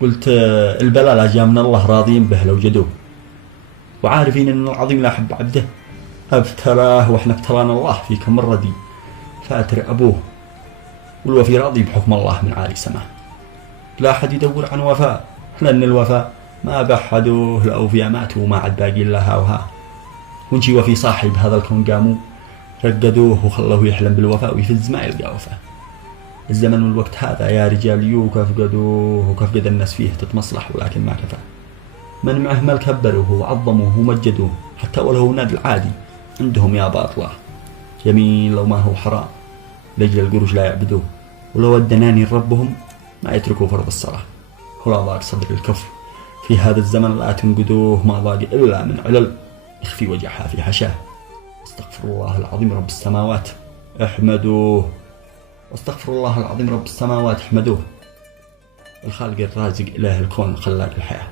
قلت البلاء لا جاء من الله راضين به لو جدوه، وعارفين أن العظيم لا يحب عبده. ابتلاه وإحنا ابتلانا الله في كم مرة دي، فاتر أبوه والوفي راضي بحكم الله من عالي سماه. لا أحد يدور عن وفاء، لأن الوفاء ما بحدوه الأوفياء ماتوا وما عد باقي إلا هاوها. ونشي وفي صاحب هذا الكون قاموا رقدوه وخلوه يحلم بالوفاء ويفز ما يلقى وفاء. الزمن والوقت هذا يا رجال يوكف قدوه وكفقد الناس فيه تتمصلح ولكن ما كفى. من معه مال كبروه وعظموه ومجدوه، حتى ولو ناد العادي عندهم يا باطله. جميل لو ما هو حرام لجل القروش لا يعبدوه، ولو الدناني ربهم ما يتركوا فرض الصلاة. ولا ضاق صدر الكفر في هذا الزمن لا تنقدوه، ما ضاق إلا من علل يخفي وجعها في حشاه. استغفر الله العظيم رب السماوات احمدوه، واستغفر الله العظيم رب السماوات احمدوه، الخالق الرازق إله الكون خلاق الحياة.